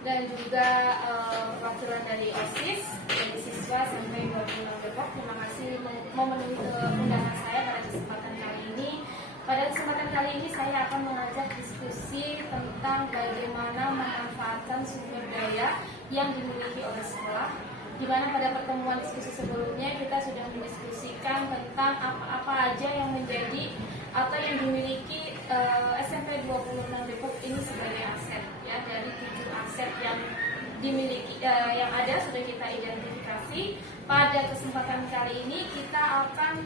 dan juga perwakilan dari OSIS, dari siswa SMP 26 Depok. Terima kasih memenuhi undangan saya pada kesempatan kali ini. Pada kesempatan kali ini saya akan mengajak diskusi tentang bagaimana memanfaatkan sumber daya yang dimiliki oleh sekolah. Di mana pada pertemuan diskusi sebelumnya kita sudah mendiskusikan tentang apa-apa aja yang menjadi atau yang dimiliki SMP 26 Depok ini sebagai aset, ya. Dari 7 aset yang dimiliki yang ada sudah kita identifikasi. Pada kesempatan kali ini kita akan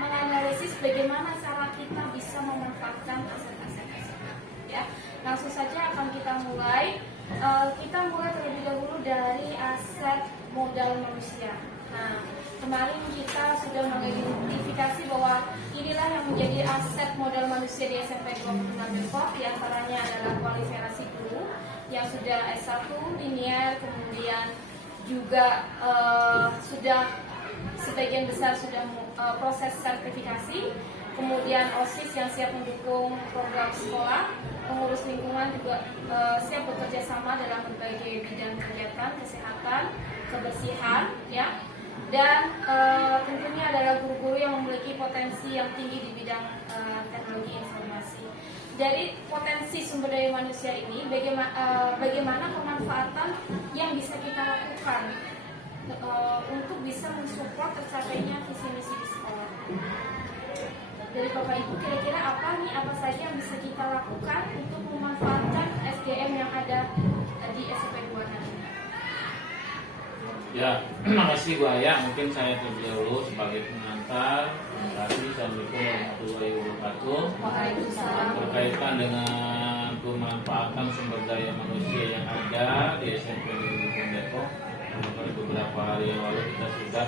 menganalisis bagaimana cara kita bisa memanfaatkan aset-aset tersebut, ya. Langsung saja akan kita mulai. Kita mulai terlebih dahulu dari aset modal manusia. Nah, kemarin kita sudah mengidentifikasi bahwa inilah yang menjadi aset modal manusia di SMP 26 Depok. Di antaranya adalah kualifikasi guru yang sudah S1 linier, kemudian juga sudah sebagian besar sudah proses sertifikasi, kemudian OSIS yang siap mendukung program sekolah, pengurus lingkungan juga siap bekerja sama dalam berbagai bidang kegiatan kesehatan, kebersihan, ya. Dan tentunya adalah guru-guru yang memiliki potensi yang tinggi di bidang teknologi informasi. Dari potensi sumber daya manusia ini, bagaimana pemanfaatan yang bisa kita lakukan untuk bisa mensupport tercapainya visi misi di sekolah. Dari Bapak Ibu, kira-kira apa saja yang bisa kita lakukan untuk memanfaatkan SDM yang ada di SMP 26 ini? Ya, terima kasih Bu Aya. Mungkin saya terlebih dahulu sebagai pengantar. Terima kasih. Assalamualaikum warahmatullahi wabarakatuh. Waalaikumsalam. Berkaitan dengan pemanfaatan sumber daya manusia yang ada di SMP 26 Depok. Pada beberapa hari yang lalu kita sudah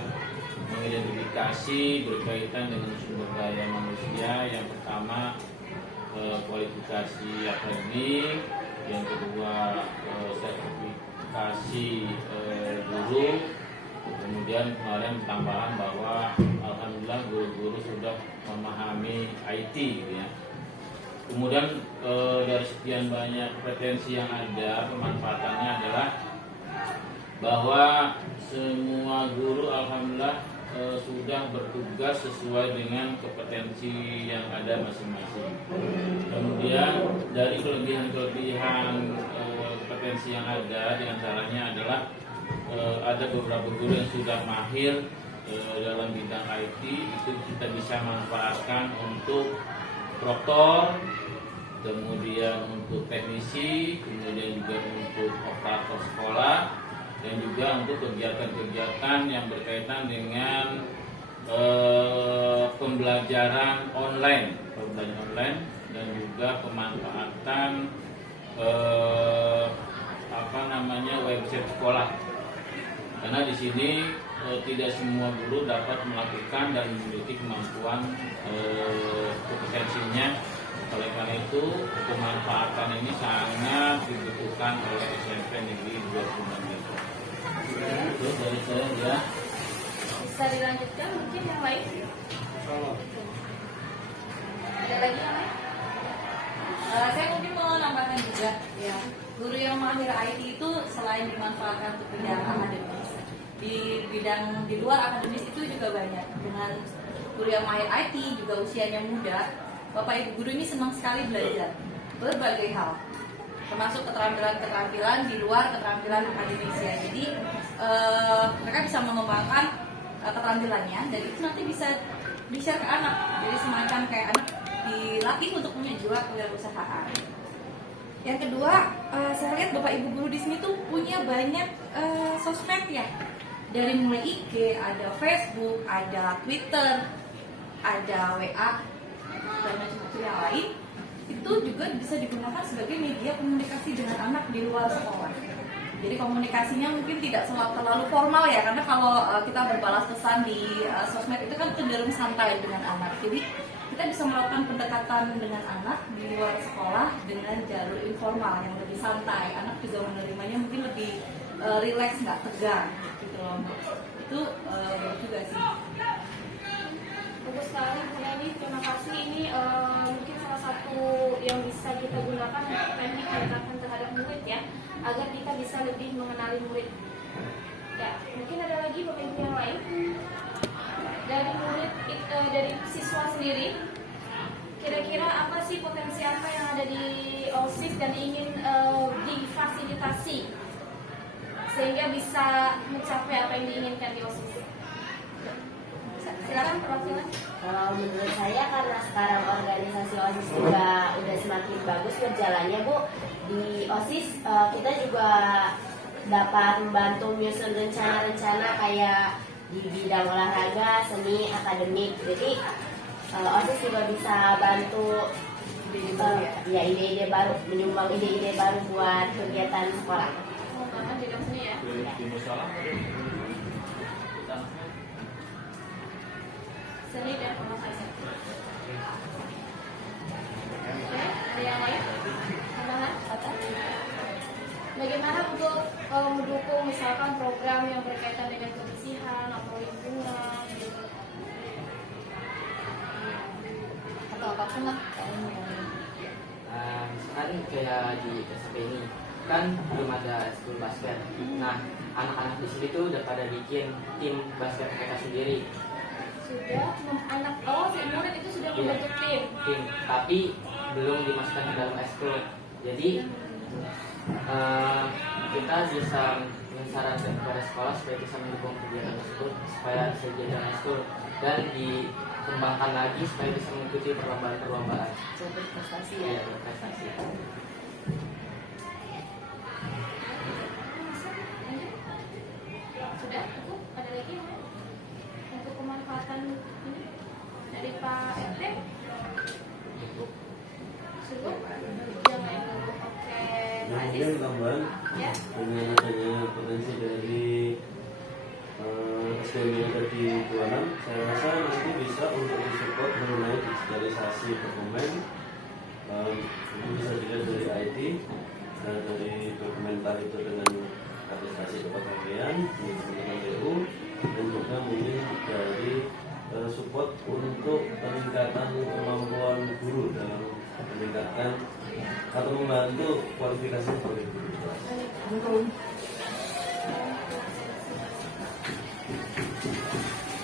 mengidentifikasi berkaitan dengan sumber daya manusia. Yang pertama kualifikasi akademik, yang kedua sertifikasi guru, kemudian kemarin tambahan bahwa alhamdulillah guru-guru sudah memahami IT, gitu ya. Kemudian dari sekian banyak kompetensi yang ada, pemanfaatannya adalah bahwa semua guru alhamdulillah sudah bertugas sesuai dengan kompetensi yang ada masing-masing. Kemudian dari kelebihan-kelebihan kompetensi yang ada, diantaranya adalah ada beberapa guru yang sudah mahir dalam bidang IT, itu kita bisa manfaatkan untuk proktor, kemudian untuk teknisi, kemudian juga untuk operator sekolah, dan juga untuk kegiatan-kegiatan yang berkaitan dengan pembelajaran online, dan juga pemanfaatan website sekolah. Karena di sini tidak semua guru dapat melakukan dan memiliki kemampuan kompetensinya. Oleh karena itu, pemanfaatan ini sangat dibutuhkan oleh SMP Negeri 26 Depok. Itu dari saya, ya. Bisa dilanjutkan mungkin yang lain? Ada lagi yang lain? Saya mungkin mau nambahkan juga, ya, guru yang mahir IT itu selain dimanfaatkan untuk bidang akademis, di bidang di luar akademis itu juga banyak. Dengan guru yang mahir IT juga usianya muda, Bapak Ibu guru ini senang sekali belajar berbagai hal, termasuk keterampilan-keterampilan di luar keterampilan akademis, ya. Jadi mereka bisa mengembangkan keterampilannya, dan itu nanti bisa di-share ke anak. Jadi semacam kayak anak dilatih untuk punya jiwa kewirausahaan. Yang kedua, saya lihat Bapak Ibu guru di sini tuh punya banyak sosmed, ya. Dari mulai IG, ada Facebook, ada Twitter, ada WA, dan macam-macam yang lain. Itu juga bisa digunakan sebagai media komunikasi dengan anak di luar sekolah. Jadi komunikasinya mungkin tidak terlalu formal, ya, karena kalau kita berbalas pesan di sosmed itu kan cenderung santai dengan anak. Jadi kita bisa melakukan pendekatan dengan anak di luar sekolah dengan jalur informal yang lebih santai. Anak juga menerimanya mungkin lebih rileks, nggak tegang, gitu loh. Itu bagus juga sih. Bagus sekali Bu Nani, terima kasih. Ini mungkin salah satu yang bisa kita gunakan untuk teknik pendekatan terhadap murid, ya. agar kita bisa lebih mengenali murid. Ya, mungkin ada lagi Bapak Ibu yang lain dari murid, dari siswa sendiri. Kira-kira apa sih potensi apa yang ada di OSIS dan ingin difasilitasi sehingga bisa mencapai apa yang diinginkan di OSIS? Silakan perwakilan. Kalau menurut saya karena sekarang organisasi OSIS juga udah semakin bagus berjalannya Bu. Di OSIS kita juga dapat membantu menyusun rencana-rencana kayak di bidang olahraga, seni, akademik. Jadi OSIS juga bisa bantu ya ide-ide baru, menyumbang ide-ide baru buat kegiatan sekolah. Pengembangan bidang seni ya. Di musola. Seni dan olahraga. Oke, ada yang lain? Tambahan? Bagaimana untuk mendukung misalkan program yang berkaitan dengan kebersihan atau lingkungan gitu? Atau apapun lah. Sekarang kayak di SMP ini kan belum ada school basket. Nah, anak-anak di sini tuh udah pada bikin tim basket mereka sendiri. Sudah si murid itu sudah membentuk tim. Tapi belum dimasukkan ke dalam ekskul. Jadi kita bisa mensarankan kepada sekolah supaya bisa mendukung kegiatan tersebut supaya bisa jadi ekskul dan dikembangkan lagi supaya bisa mengikuti perlombaan-perlombaan. Berprestasi Iya, berprestasi. Sudah cukup? Ada lagi yang lain? Untuk pemanfaatan ini dari Pak RT? Cukup? Yang lain dulu. Oke, Pak Aziz. Mungkin tambahan Ya. dengan adanya potensi dari SDM yang ada di Buanan, saya rasa nanti bisa untuk disupport mengenai digitalisasi dokumen. Itu bisa dilihat dari IT, dari dokumenter itu dengan atestasi kepegawaian, teman-teman DU, dan juga mungkin dari support untuk peningkatan kemampuan guru dalam meningkatkan atau membantu kualifikasi sebagai guru.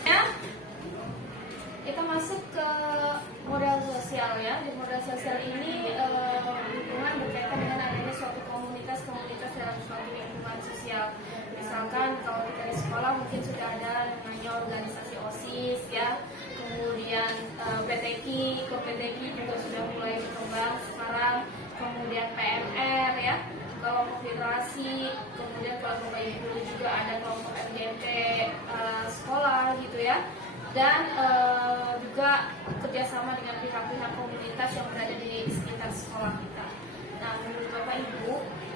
Ya, kita masuk ke modal sosial ya. Di modal sosial ini hubungan berkaitan dengan adanya suatu komunitas-komunitas dalam suatu lingkungan sosial. Misalkan kalau kita di sekolah mungkin sudah ada namanya organisasi OSIS ya, kemudian PTQ juga sudah mulai berkembang sekarang, kemudian PMR ya, kelompok literasi, kemudian kalau Bapak Ibu juga ada kelompok MGMT sekolah gitu ya, dan juga kerjasama dengan pihak-pihak komunitas yang berada di sekitar sekolah kita. Nah, menurut Bapak Ibu,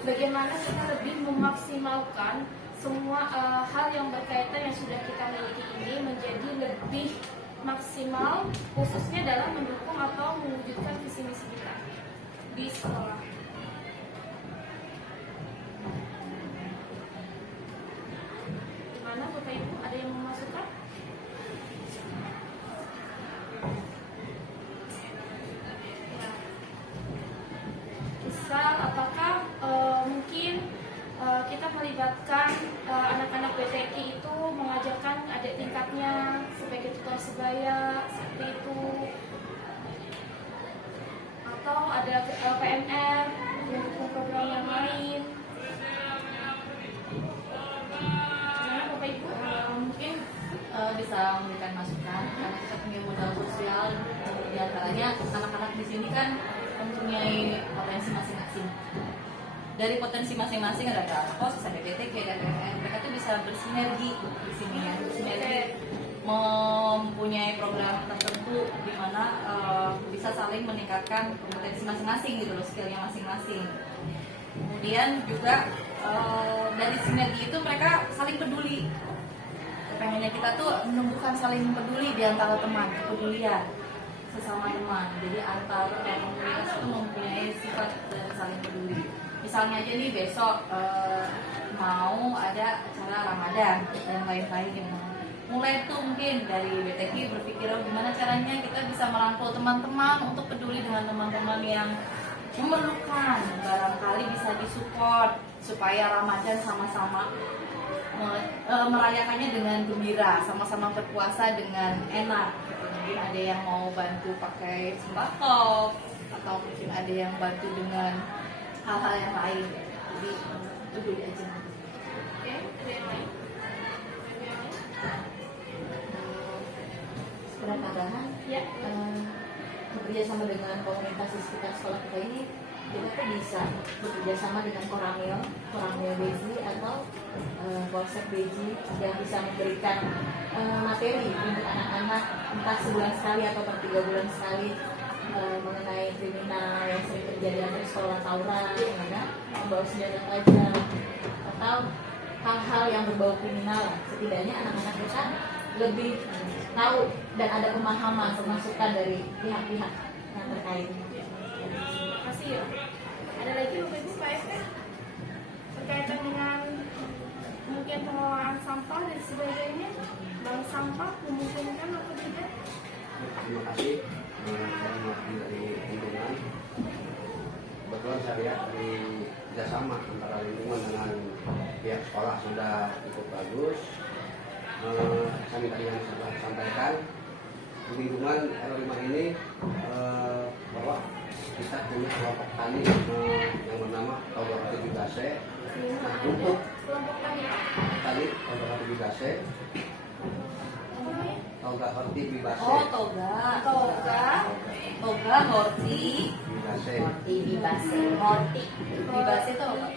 bagaimana kita lebih memaksimalkan semua hal yang berkaitan yang sudah kita miliki ini menjadi lebih maksimal, khususnya dalam mendukung atau mewujudkan visi misi kita di sekolah. Gimana Bapak Ibu, ada yang memasukkan? Ya. Misal apakah mungkin kita melibatkan anak-anak BTK itu mengajarkan adik tingkatnya sebagai tutor sebaya seperti itu, atau ada PMR mendukung program yang lain. Gimana Bapak Ibu? Mungkin bisa memberikan masukan karena kita punya modal sosial, di antaranya anak-anak di sini kan mempunyai potensi masing-masing. Dari potensi masing-masing ada OSIS, ada PTK, ada PMR, mereka tuh bisa bersinergi di sini ya, bersinergi mempunyai program tertentu di mana bisa saling meningkatkan kompetensi masing-masing gitu loh, skillnya masing-masing. Kemudian juga dari sinergi itu mereka saling peduli. Pengennya kita tuh menumbuhkan saling peduli di antara teman, kepedulian sesama teman. Jadi antar komunitas itu mempunyai sifat dan saling peduli. Misalnya aja nih besok mau ada acara Ramadan dan lain-lain. Mulai tuh mungkin dari BTK berpikir gimana caranya kita bisa merangkul teman-teman untuk peduli dengan teman-teman yang memerlukan, barangkali bisa disupport supaya Ramadan sama-sama merayakannya dengan gembira, sama-sama berpuasa dengan enak. Mungkin ada yang mau bantu pakai sembako, atau mungkin ada yang bantu dengan hal-hal yang lain. Jadi itu dulu aja. Oke, ada yang lain? Ada yang lain? Sebenarnya tambahan, Ya. bekerja sama dengan komunitas di sekitar sekolah kita ini, kita tuh bisa bekerja sama dengan Koramil Beji atau Polsek Beji yang bisa memberikan materi untuk anak-anak entah sebulan sekali atau per 3 bulan sekali mengenai kriminal yang sering terjadi di sekolah, tawuran, membawa senjata tajam atau hal-hal yang berbau kriminal. Setidaknya anak-anak kita lebih tahu dan ada pemahaman pemasukan dari pihak-pihak yang terkait. Terima kasih ya. Ada lagi Bapak Ibu Pak FK berkaitan dengan mungkin pengelolaan sampah dan sebagainya, bank sampah memungkinkan atau tidak? Terima kasih. Saya mewakili dari lingkungan. Kebetulan saya lihat dari kerjasama antara lingkungan dengan pihak sekolah sudah cukup bagus. Saya minta yang saya sampaikan di lingkungan R5 ini bahwa kita punya kelompok tani yang bernama Toga Bigase. Nah, untuk Kelompok tani tani Toga Bigase, Toga Horti Bibase. Oh, toga, horti, Bibase. Bibase. bibase itu apa?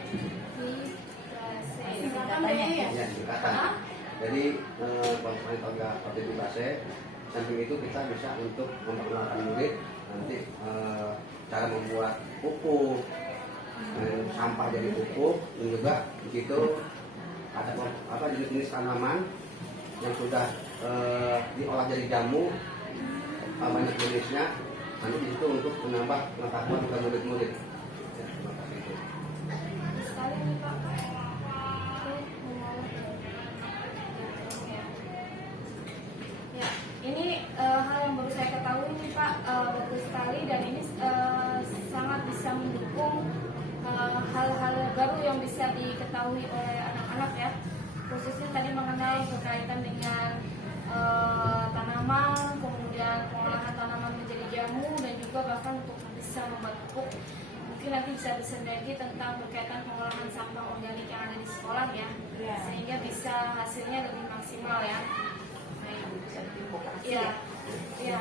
singkatannya ya. Ya, singkatan. Jadi kalau Toga Horti Bibase, samping itu kita bisa untuk memperkenalkan murid nanti cara membuat pupuk, sampah jadi pupuk, dan juga di situ ada jenis-jenis tanaman yang sudah diolah jadi jamu, banyak jenisnya. Nanti di situ untuk menambah pengetahuan kepada murid-murid. Ya, terima kasih. Sekali nih Pak. Ya, ini hal yang baru saya ketahui nih Pak, bagus sekali dan ini sangat bisa mendukung hal-hal baru yang bisa diketahui oleh anak-anak ya, khususnya tadi mengenai berkaitan dengan tanaman, kemudian pengolahan tanaman menjadi jamu dan juga bahkan untuk bisa membuat pupuk. Mungkin nanti bisa bersinergi tentang berkaitan pengolahan sampah organik yang ada di sekolah ya, sehingga bisa hasilnya lebih maksimal ya. Ya, ya.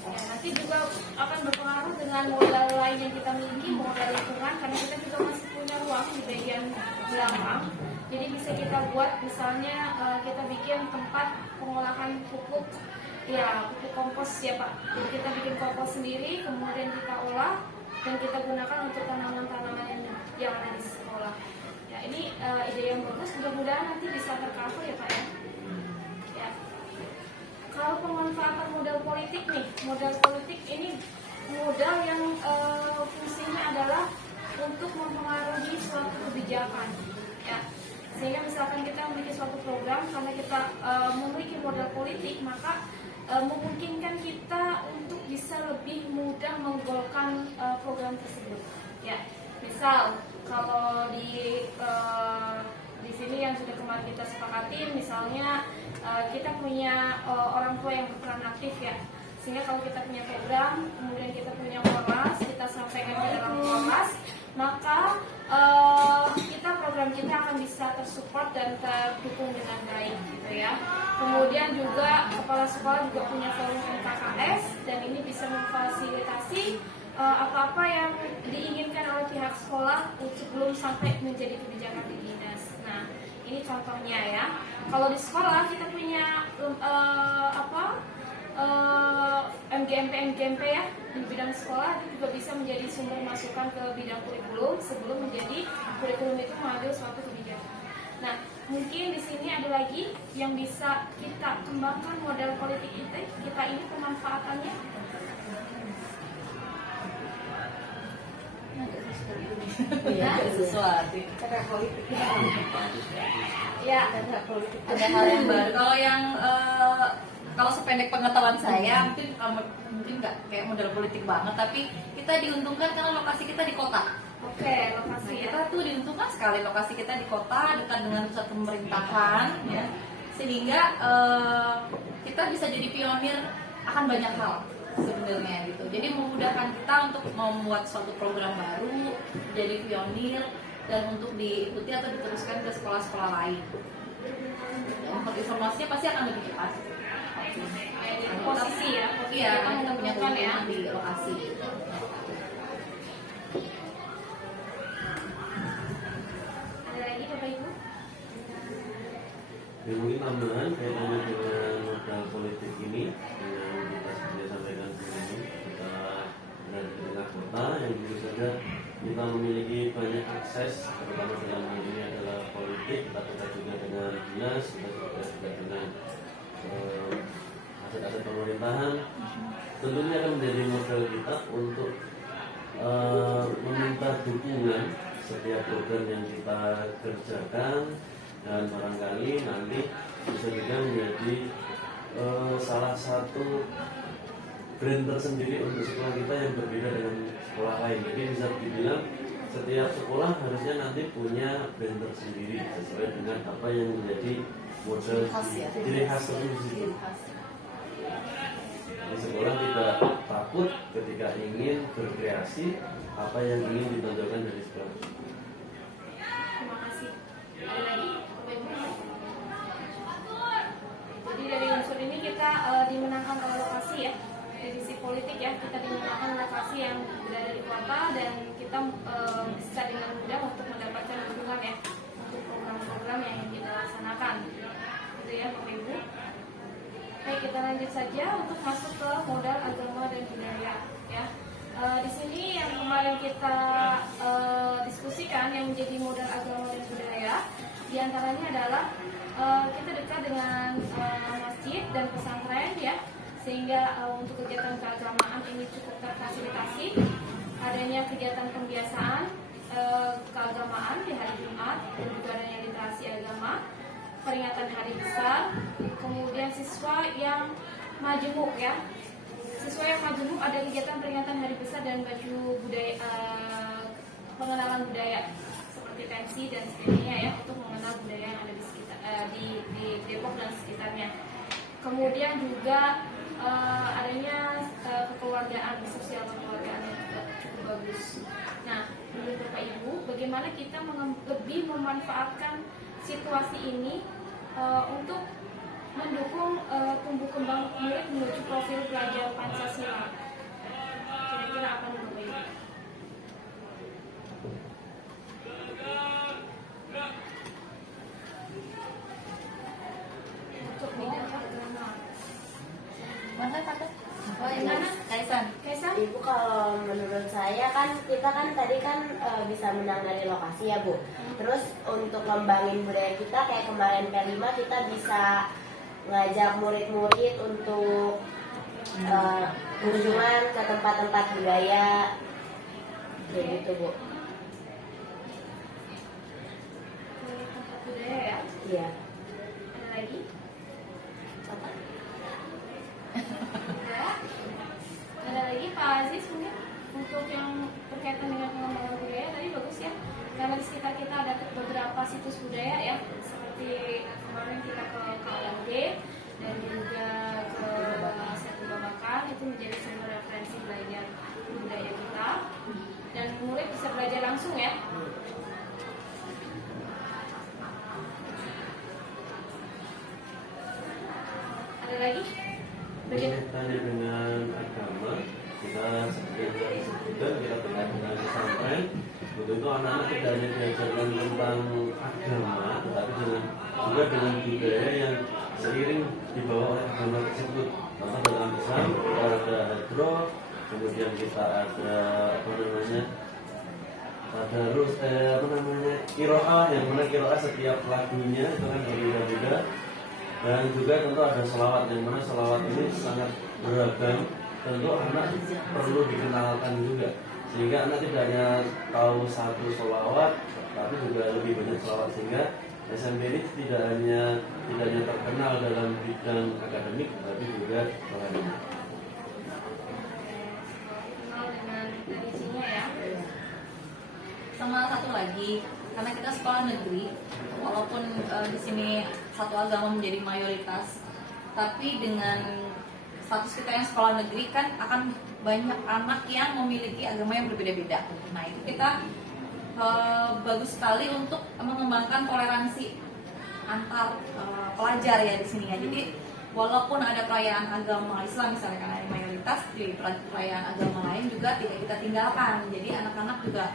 Ya, nanti juga akan berpengaruh dengan modal lain yang kita miliki, modal lingkungan, karena kita juga masih punya ruang di bagian belakang. Jadi bisa kita buat misalnya kita bikin tempat pengolahan pupuk, ya pupuk kompos ya Pak. Jadi kita bikin kompos sendiri, kemudian kita olah dan kita gunakan untuk tanaman-tanaman yang ada di sekolah. Ya ini ide yang bagus, mudah-mudahan nanti bisa tercover ya Pak ya. Ya. Kalau pemanfaatan modal politik nih, modal politik ini modal yang fungsinya adalah untuk mempengaruhi suatu kebijakan. Ya. Sehingga misalkan kita memiliki suatu program, karena kita memiliki modal politik, maka memungkinkan kita untuk bisa lebih mudah menggolkan program tersebut. Ya, misal kalau di sini yang sudah kemarin kita sepakati, misalnya kita punya orang tua yang berperan aktif ya, sehingga kalau kita punya program, kemudian kita punya ormas, kita sampaikan ke dalam ormas, maka kita program kita akan bisa tersupport dan terdukung dengan baik gitu ya. Kemudian juga kepala sekolah juga punya forum MKKS dan ini bisa memfasilitasi apa-apa yang diinginkan oleh pihak sekolah sebelum sampai menjadi kebijakan di dinas. Nah, ini contohnya ya. Kalau di sekolah kita punya MGMP ya di bidang sekolah, itu juga bisa menjadi sumber masukan ke bidang kurikulum sebelum menjadi kurikulum itu mengambil suatu kebijakan. Nah, mungkin di sini ada lagi yang bisa kita kembangkan model politik kita ini pemanfaatannya. Ya, sesuatu. Cara politik. Ya, Ada hal yang baru. Kalau yang kalau sependek pengetahuan saya mungkin nggak kayak model politik banget, tapi kita diuntungkan karena lokasi kita di kota. Oke, lokasi ya. Kita tuh diuntungkan sekali lokasi kita di kota dekat dengan pusat pemerintahan ya, sehingga kita bisa jadi pionir akan banyak hal sebenarnya gitu. Jadi memudahkan kita untuk membuat suatu program baru, jadi pionir dan untuk diikuti atau diteruskan ke sekolah-sekolah lain. Ya, untuk informasinya pasti akan lebih cepat. Posisi ya, posisi Iya, kita kita punya menentukan ya. keuntungan di lokasi. Ada lagi Bapak Ibu? Ya, mungkin tambahan kaitannya dengan modal politik ini yang kita sudah sampaikan sebelumnya, kita berada di tengah kota yang tentu saja kita memiliki banyak akses, terutama dalam hal ini adalah politik, kita dekat juga dengan dinas, kita juga dengan aset-aset pemerintahan. Tentunya akan menjadi modal kita untuk meminta dukungan setiap program yang kita kerjakan, dan barangkali nanti bisa juga menjadi salah satu brand tersendiri untuk sekolah kita yang berbeda dengan sekolah lain. Jadi bisa dibilang setiap sekolah harusnya nanti punya brand tersendiri sesuai dengan apa yang menjadi model ciri khas tersendiri. Jadi sekolah tidak takut ketika ingin berkreasi apa yang ingin ditonjolkan dari sekolah. Terima kasih. Ada lagi Bapak Ibu? Jadi dari unsur ini kita dimenangkan oleh lokasi ya, dari sisi politik ya, kita dimenangkan lokasi yang berada di kota dan kita bisa dengan mudah untuk mendapatkan dukungan ya untuk program-program yang ingin kita laksanakan. Gitu ya Bapak Ibu. Baik, kita lanjut saja untuk masuk ke modal agama dan budaya ya. Di sini yang kemarin kita diskusikan yang menjadi modal agama dan budaya diantaranya adalah kita dekat dengan masjid dan pesantren ya, sehingga untuk kegiatan keagamaan ini cukup terfasilitasi. Adanya kegiatan pembiasaan keagamaan di hari Jumat dan juga adanya literasi agama, peringatan hari besar, kemudian siswa yang majemuk ya. Siswa yang majemuk ada kegiatan peringatan hari besar dan baju budaya, pengenalan budaya seperti pensi dan sebagainya ya, untuk mengenal budaya yang ada di sekitar di Depok dan sekitarnya. Kemudian juga adanya kekeluargaan, sosial kekeluargaan yang juga cukup bagus. Nah, menurut Bapak Ibu, bagaimana kita lebih memanfaatkan situasi ini untuk mendukung tumbuh kembang murid menuju profil pelajar Pancasila? Kira-kira apa nih Bapak Ibu? Untuk bidang agama. Mana Tante? Oh, yang mana? Kaisan. Kaisang? Ibu, kalau menurut saya kan kita kan tadi kan bisa menang dari lokasi ya Bu. Terus untuk ngembangin budaya kita kayak kemarin P5 kita bisa ngajak murid-murid untuk kunjungan ke tempat-tempat budaya kayak gitu Bu. Ke tempat budaya ya. Iya. Ada lagi? Ada lagi Pak Aziz mungkin untuk yang berkaitan dengan pengembangan budaya tadi bagus ya, karena di sekitar kita ada beberapa situs budaya ya, seperti kemarin kita ke KLD dan juga ke Setu Babakan, itu menjadi sumber referensi belajar budaya kita dan murid bisa belajar langsung ya. Ada lagi? Kaitannya dengan agama, kita seperti yang tadi disebutkan, kita terkait dengan pesantren. Untuk itu anak-anak tidak hanya diajarkan tentang agama, tetapi juga dengan budaya yang seiring dibawa oleh agama tersebut. Contoh dalam Islam kita ada hadroh, kemudian kita ada kiroah, yang mana kiroah setiap lagunya itu kan berbeda-beda. Dan juga tentu ada selawat, yang mana selawat ini sangat beragam. Tentu anak perlu dikenalkan juga, sehingga anak tidak hanya tahu satu selawat, tapi juga lebih banyak selawat, sehingga SMP ini tidak hanya terkenal dalam bidang akademik, tapi juga lainnya. Kenal dengan tradisinya ya. Sama satu lagi, karena kita sekolah negeri, walaupun di sini satu agama menjadi mayoritas, tapi dengan status kita yang sekolah negeri kan akan banyak anak yang memiliki agama yang berbeda-beda. Nah itu kita bagus sekali untuk mengembangkan toleransi antar pelajar ya di sini ya. Jadi walaupun ada perayaan agama Islam misalnya karena ada mayoritas, di perayaan agama lain juga tidak kita tinggalkan. Jadi anak-anak juga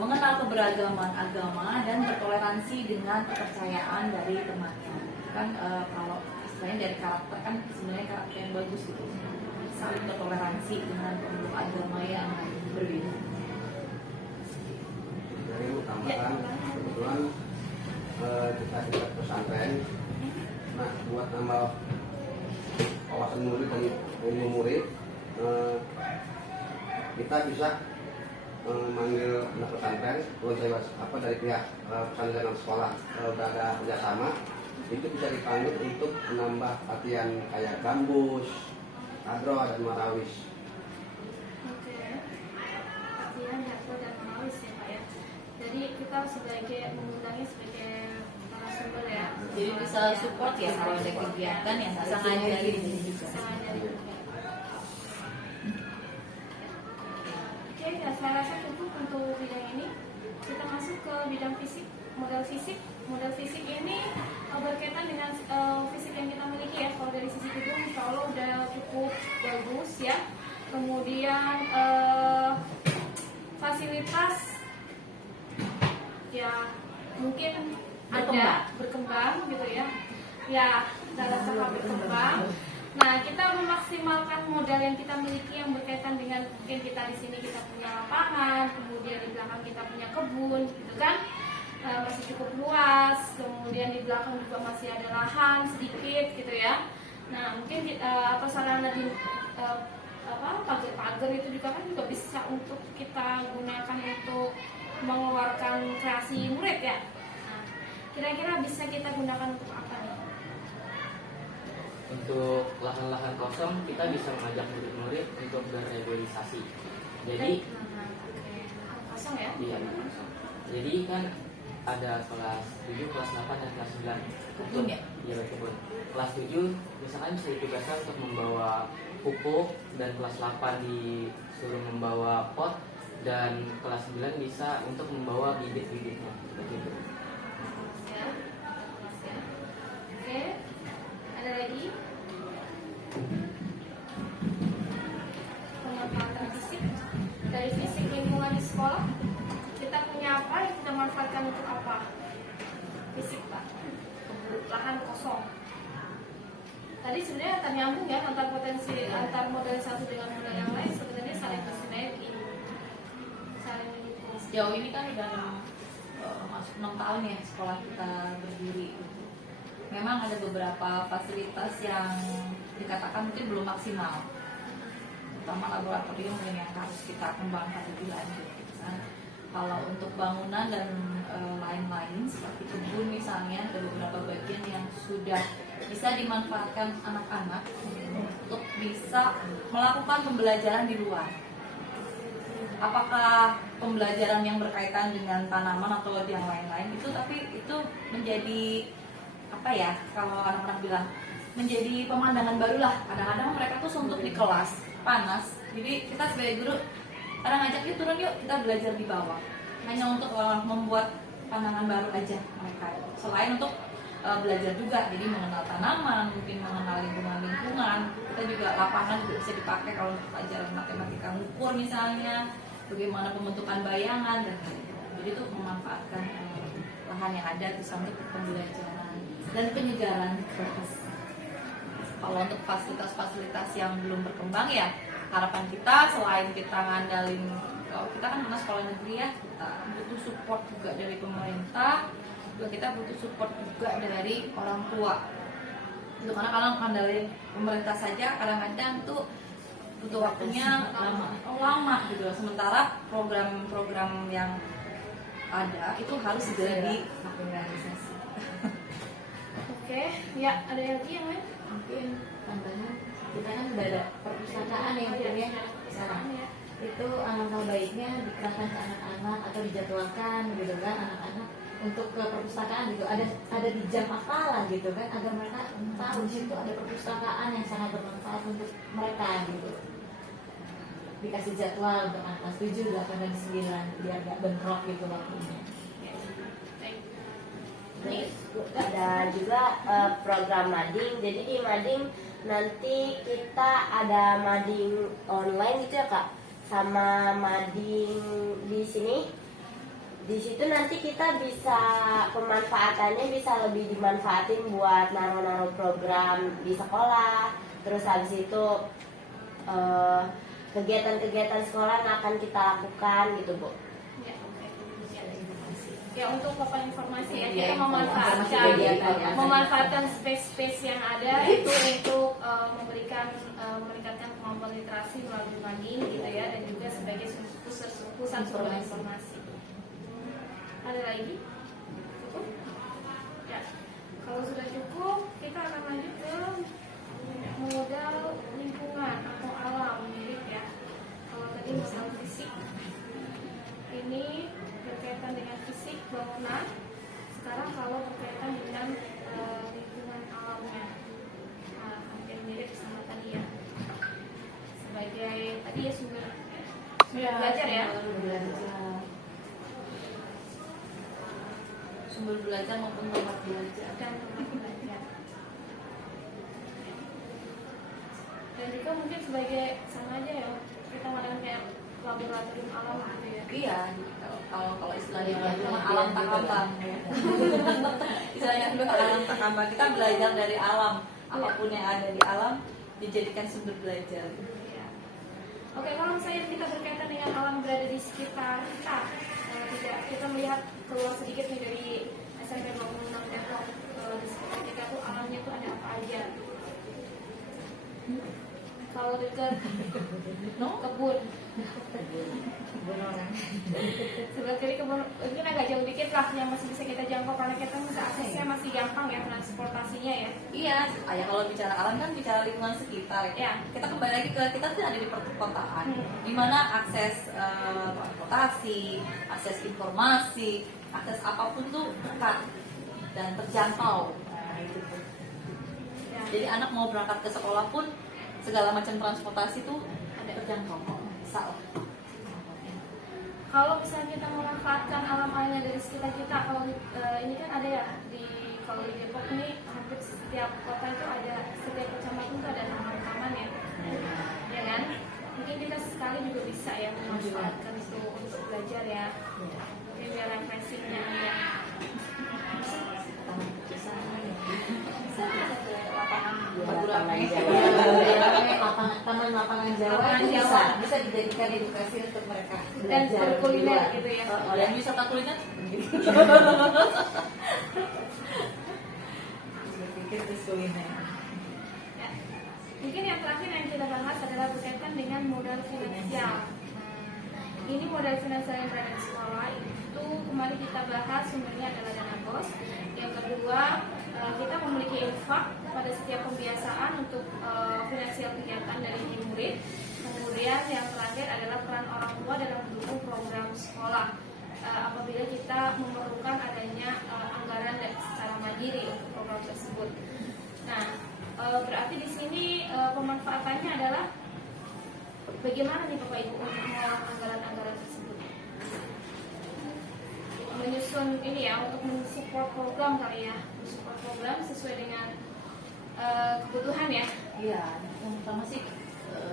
mengenal keberagaman agama dan bertoleransi dengan kepercayaan dari temannya. Kan kalau istilahnya dari karakter kan sebenarnya karakter yang bagus gitu, saling bertoleransi dengan pemeluk agama yang berbeda. Dari tambahan kebetulan kita tingkat pesantren, nah buat nambah wawasan murid dan ilmu murid, kita bisa memanggil anak pesantren, dari pihak pesantren dan sekolah kalau udah ada kerjasama, itu bisa dipanggil untuk menambah latihan kayak gambus, hadroh dan marawis. Oke, latihan hadroh dan marawis ya Pak ya. Jadi kita sebagai mengundangnya sebagai narasumber ya. Jadi bisa support ya kalau ada kegiatan yang bisa ngajarin ini juga. Bisa ngajarin juga. Oke, ya saya rasa cukup untuk bidang ini. Kita masuk ke bidang fisik, modal fisik. Modal fisik ini berkaitan dengan fisik yang kita miliki ya. Kalau dari sisi tubuh insya Allah udah cukup bagus ya. Kemudian fasilitas ya mungkin ada berkembang gitu ya. Ya dalam tahap berkembang. Nah, kita memaksimalkan modal yang kita miliki yang berkaitan dengan mungkin kita di sini kita punya lapangan, kemudian di belakang kita punya kebun, gitu kan, masih cukup luas, kemudian di belakang juga masih ada lahan sedikit, gitu ya. Nah, mungkin sarana di pagar-pagar itu juga kan juga bisa untuk kita gunakan untuk mengeluarkan kreasi murid ya. Nah, kira-kira bisa kita gunakan untuk apa nih? Untuk lahan-lahan kosong kita bisa mengajak murid-murid untuk berregularisasi. Jadi kosong ya? iya, kosong. Jadi kan ada kelas 7, kelas 8 dan kelas 9. Kebun ya? Iya, kebun. Kelas 7 misalkan bisa ditugaskan untuk membawa pupuk, dan kelas 8 disuruh membawa pot, dan kelas 9 bisa untuk membawa bibit-bibitnya. Begitu. Ya. Oke. Ada lagi? Pemanfaatan fisik dari fisik lingkungan di sekolah, kita punya apa yang kita manfaatkan untuk apa? Fisik Pak, lahan kosong. Tadi sebenarnya akan nyambung ya antar potensi antar model satu dengan model yang lain, sebenarnya saling bersinergi, saling mendukung. Sejauh ini kan udah masuk 6 tahun ya sekolah kita berdiri. Memang ada beberapa fasilitas yang dikatakan mungkin belum maksimal, terutama laboratorium yang harus kita kembangkan lebih lanjut. Nah, kalau untuk bangunan dan lain-lain seperti kebun misalnya, ada beberapa bagian yang sudah bisa dimanfaatkan anak-anak untuk bisa melakukan pembelajaran di luar. Apakah pembelajaran yang berkaitan dengan tanaman atau yang lain-lain itu, tapi itu menjadi apa ya, kalau anak-anak bilang menjadi pemandangan baru lah. Kadang-kadang mereka tuh suntuk di kelas panas, jadi kita sebagai guru kadang ngajak yuk turun yuk kita belajar di bawah, hanya untuk membuat pandangan baru aja mereka, selain untuk belajar juga, jadi mengenal tanaman, mungkin mengenal lingkungan. Kita juga lapangan juga bisa dipakai kalau untuk pelajaran matematika ngukur misalnya, bagaimana pembentukan bayangan dan lain-lain. Jadi itu memanfaatkan lahan yang ada bisa untuk pembelajaran dan penyegaran proses. Kalau untuk fasilitas-fasilitas yang belum berkembang ya, harapan kita selain kita ngandalin, kalau kita kan pernah sekolah negeri ya, kita butuh support juga dari pemerintah, juga kita butuh support juga dari orang tua. Itu karena kalau ngandalin pemerintah saja kadang-kadang tuh butuh waktunya lama gitu. Sementara program-program yang ada itu harus segera direalisasi. Oke, ya ada lagi yang lain? Mungkin contohnya kita kan udah ada perpustakaan yang punya sekarang. itu alangkah baiknya dikerahkan ke anak-anak atau dijadwalkan gitu kan anak-anak untuk ke perpustakaan gitu, ada di jam apalah gitu kan, agar mereka tahu di situ ada perpustakaan yang sangat bermanfaat untuk mereka gitu. Dikasih jadwal untuk anak kelas 7, 8, dan 9 biar gak bentrok gitu waktunya. Terus ada juga program mading. Jadi di mading nanti kita ada mading online gitu ya Kak, sama mading di sini. Di situ nanti kita bisa pemanfaatannya bisa lebih dimanfaatin buat naruh-naruh program di sekolah. Terus habis itu kegiatan-kegiatan sekolah yang akan kita lakukan gitu Bu. Ya, oke. Ya, untuk papan informasi ya, Iya, kita memanfaatkan space-space yang ada itu untuk meningkatkan kemampuan literasi melalui mading gitu ya, dan juga sebagai pusat sumber informasi. Ada lagi? Cukup? Ya. Kalau sudah cukup, kita akan lanjut ke modal lingkungan atau alam mirip ya. Kalau tadi modal fisik, ini berkaitan dengan fisik bangunan. Sekarang kalau berkaitan dengan lingkungan alamnya, hampir mirip sama tadi ya. Sebagai tadi ya sumber belajar ya. Sumber belajar maupun tempat belajar. Dan tempat belajar. Dan juga mungkin sebagai sama aja ya, kita mengadakan kayak laboratorium alam gitu ya. Iya, kalau istilahnya alam tak kambang ya. Istilahnya dulu alam tak kambang, kita belajar dari alam, apapun yang ada di alam dijadikan sumber belajar. Ya. Oke, kalau misalnya kita berkaitan dengan alam berada di sekitar kita, kita melihat keluar sedikit nih dari SMP 26 Depok, di sekitar kita tuh alamnya tuh ada apa aja? Kalau dekat kebun, sebelah kiri kebun, mungkin agak jauh dikit lah yang masih bisa kita jangkau karena kita bisa aksesnya masih gampang ya transportasinya ya. Iya, kalau bicara alam kan bicara lingkungan sekitar ya. Kita kembali lagi ke kita tuh ada di perkotaan, di mana akses transportasi, akses informasi, akses apapun tuh dekat dan terjangkau. Nah, itu tuh. Ya. Jadi anak mau berangkat ke sekolah pun segala macam transportasi tuh ada terjangkau. Bisa lah. Kalau misalnya kita memanfaatkan alam-alam yang dari sekitar kita, kalau ini kan ada ya kalau di Depok ini hampir setiap kota itu ada, setiap kecamatan itu ada taman-taman ya kan? Mungkin kita sekali juga bisa ya memanfaatkan itu untuk belajar ya, mungkin biar refreshingnya ada. Taman lapangan Jawa bisa dijadikan edukasi untuk mereka Dan berkuliner gitu ya. Dan wisata kuliner. Berpikir terus kuliner. Ya. Mungkin yang terakhir yang kita bahas adalah berkaitan dengan modal finansial. Ini modal finansial yang berada di sekolah itu kemarin kita bahas sumbernya adalah dana BOS. Yang kedua, kita memiliki infak pada setiap pembiasaan untuk finansial kegiatan dari murid. Kemudian yang terakhir adalah peran orang tua dalam mendukung program sekolah apabila kita memerlukan adanya anggaran secara mandiri untuk program tersebut. Nah, berarti di sini pemanfaatannya adalah bagaimana nih Bapak Ibu untuk mengolah anggaran-anggaran tersebut? Menyusun ini ya untuk mensupport program kali ya, mensupport program sesuai dengan kebutuhan ya. Iya, yang pertama sih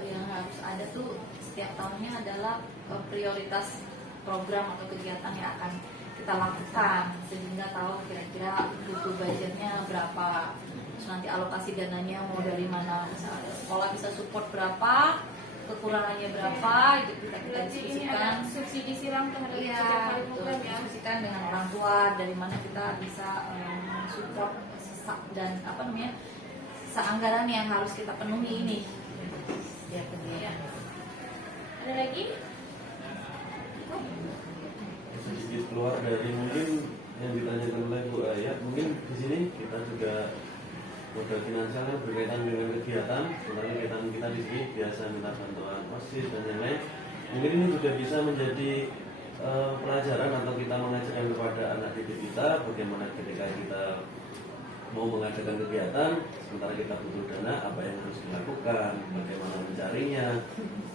yang harus ada tuh setiap tahunnya adalah prioritas program atau kegiatan yang akan kita lakukan sehingga tahu kira-kira butuh budgetnya berapa, terus nanti alokasi dananya mau dari mana, misalnya sekolah bisa support berapa, kekurangannya berapa, itu kita diskusikan. Subsidi silang terhadap Iya, setiap kali program ya. diskusikan dengan orang tua dari mana kita bisa support dan seanggaran yang harus kita penuhi ini. Ya, Ada lagi? Sedikit keluar dari mungkin yang ditanyakan oleh Bu Ayat, mungkin di sini kita juga modal finansialnya berkaitan dengan kegiatan. Sebenarnya kegiatan kita di sini biasa minta bantuan OSIS dan yang lain. Mungkin ini juga bisa menjadi pelajaran atau kita mengajarkan kepada anak didik kita bagaimana ketika kita mau mengadakan kegiatan, sementara kita butuh dana, apa yang harus dilakukan, bagaimana mencarinya,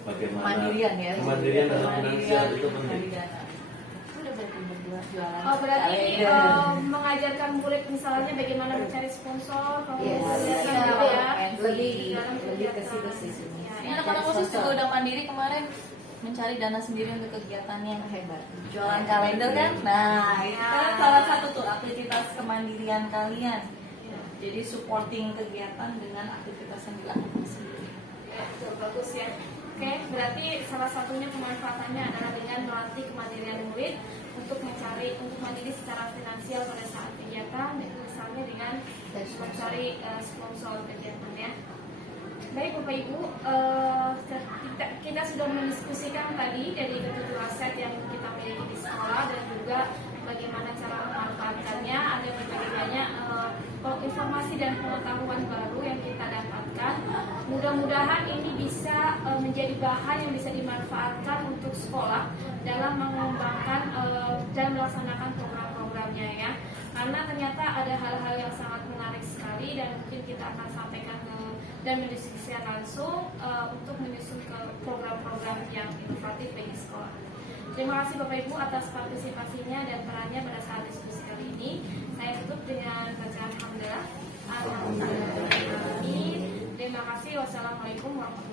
bagaimana Kemandirian ya. kemandirian dalam finansial itu penting. Udah berarti berdua jualan. Oh, berarti kalender. mengajarkan murid misalnya bagaimana mencari sponsor, kalau Yes. mengajarkan Iya, gitu ya. lebih ke situ sih. Ya, Ini anak-anak khusus juga udah mandiri kemarin mencari dana sendiri untuk kegiatannya yang hebat. Jualan kalender kan? Nah, itu kan salah satu tuh aktivitas kemandirian kalian. Jadi supporting kegiatan dengan aktivitas yang dilakukan sendiri. Ya, betul, bagus ya. Oke, berarti salah satunya pemanfaatannya adalah dengan melatih kemandirian murid untuk mandiri secara finansial pada saat kegiatan, misalnya dengan mencari sponsor kegiatan ya. Baik Bapak Ibu, kita sudah mendiskusikan tadi dari ketujuh aset yang kita miliki di sekolah dan juga bagaimana cara memanfaatkannya, ada berbagai banyak informasi dan pengetahuan baru yang kita dapatkan. Mudah-mudahan ini bisa menjadi bahan yang bisa dimanfaatkan untuk sekolah dalam mengembangkan dan melaksanakan program-programnya ya. Karena ternyata ada hal-hal yang sangat menarik sekali dan mungkin kita akan sampaikan dan mendiskusikan langsung untuk menyusun ke program-program yang inovatif bagi sekolah. Terima kasih Bapak Ibu atas partisipasinya dan perannya pada saat diskusi kali ini. Saya tutup dengan bacaan hamdalah. Alhamdulillah. Terima kasih. Wassalamualaikum warahmatullahi wabarakatuh.